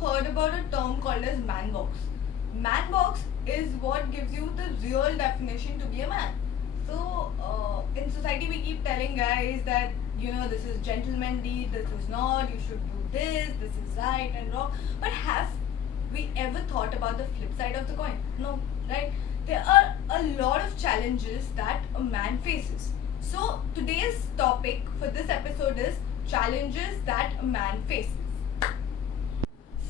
heard about a term called as man box? Man box is what gives you the real definition to be a man. So, in society, we keep telling guys that this is gentlemanly, this is not, you should do this is right and wrong. But have we ever thought about the flip side of the coin? No, right? There are a lot of challenges that a man faces. So, today's topic for this episode is challenges that a man faces.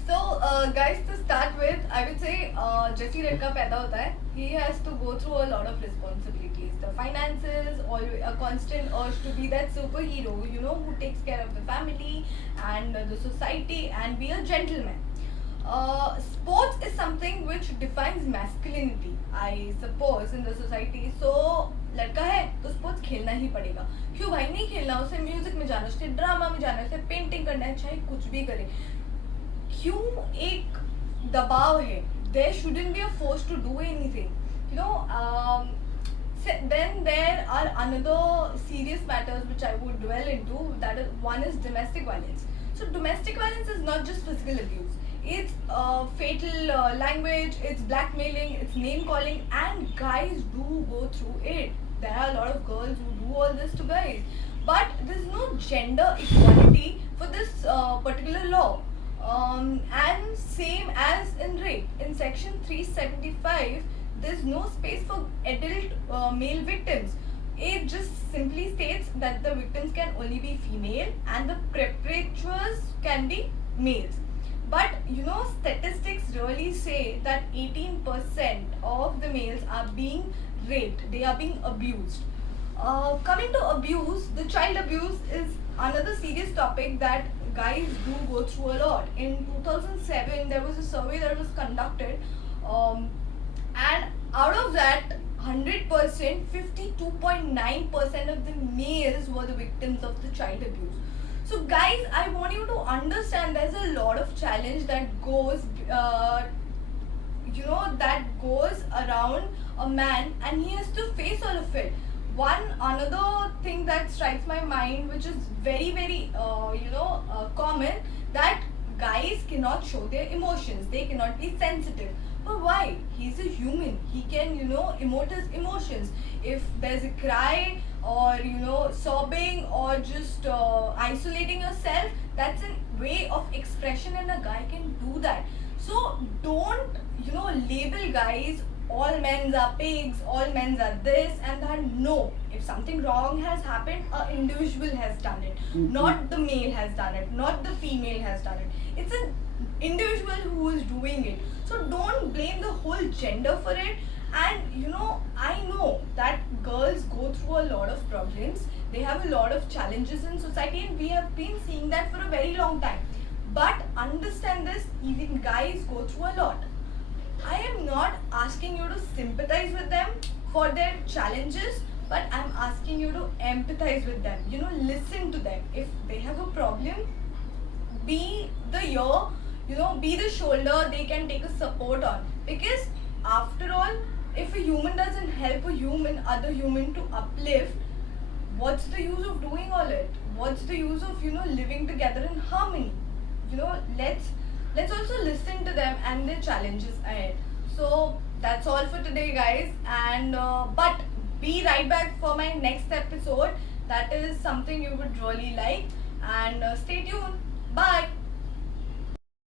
So, guys, to start with, I would say, जैसे लड़का पैदा होता है, he has to go through a lot of responsibilities. The finances, always a constant urge to be that superhero, who takes care of the family and the society and be a gentleman. Sports is something which defines masculinity, I suppose, in the society. So, लड़का है तो sports खेलना ही पड़ेगा. क्यों भाई नहीं खेलना? उसे म्यूजिक में जाना, उसे ड्रामा में जाना, उसे पेंटिंग करना है, चाहे कुछ भी करे. क्यों एक दबाव है? There shouldn't be a force to do anything. Then there are another serious matters which I would dwell into. That is, one is domestic violence. So domestic violence is not just physical abuse. It's fatal language, it's blackmailing, it's name calling, and guys do go through it. There are a lot of girls who do all this to guys. But there's no gender equality for this particular law. And same as in rape, in section 375, there's no space for adult male victims. It just simply states that the victims can only be female and the perpetrators can be males. But statistics really say that 18% of the males are being raped, they are being abused. Coming to abuse, the child abuse is another serious topic that guys do go through a lot. In 2007, there was a survey that was conducted, and out of that 100%, 52.9% of the males were the victims of the child abuse. So guys, I want you to understand there's a lot of challenge that goes around a man, and he has to face all of it. Another thing that strikes my mind, which is very very common, that guys cannot show their emotions, they cannot be sensitive. But why? He's a human, he can emote his emotions. If there's a cry or sobbing or just isolating yourself, that's a way of expression and a guy can do that. So don't label guys all men are pigs, all men are this and that. No, if something wrong has happened, an individual has done it. Not the male has done it, not the female has done it. It's an individual who is doing it. So don't blame the whole gender for it. And I know that girls go through a lot of problems. They have a lot of challenges in society, and we have been seeing that for a very long time. But understand this, even guys go through a lot. I am not asking you to sympathize with them for their challenges, but I'm asking you to empathize with them. Listen to them. If they have a problem, be the ear, be the shoulder they can take a support on. Because after all, if a human doesn't help other human to uplift, what's the use of doing all it? What's the use of living together in harmony? Let's also listen to them and their challenges ahead. So that's all for today, guys. And but be right back for my next episode. That is something you would really like. And stay tuned. Bye.